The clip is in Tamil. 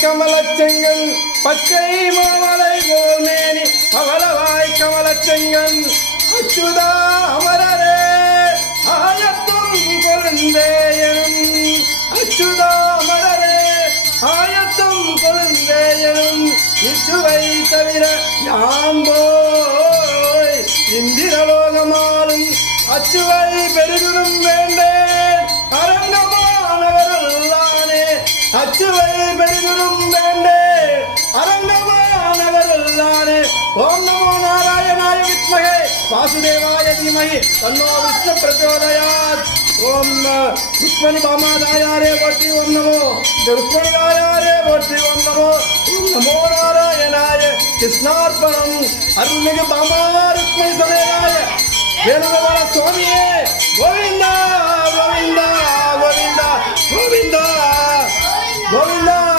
கமலச்செங்கன் பச்சை மாமலை போனேனி பவளவாய் கமலச்செங்கன் அச்சுதா அமரரே ஆயத்தும் கொழுந்தேயனும் அச்சுதா அமரரே ஆயத்தும் கொழுந்தேயனும் இச்சுவை தவிர யாம்போய் இந்திரலோகமாலும் அச்சுவை பெரு ओम नमो नारायणाय विद्महे वासुदेवाय धीमहि, तन्नो विष्णु प्रचोदयात् ओम रुक्मणि बामादाय रे भट्टि ओम नमो। रुक्मणिदाय रे भट्टि ओम नमो। ओम नमो नारायणाय, कृष्णार्पणम्। अरुणिगे बामा, रुक्मिणी समेताय। वेणुगोपाल स्वामी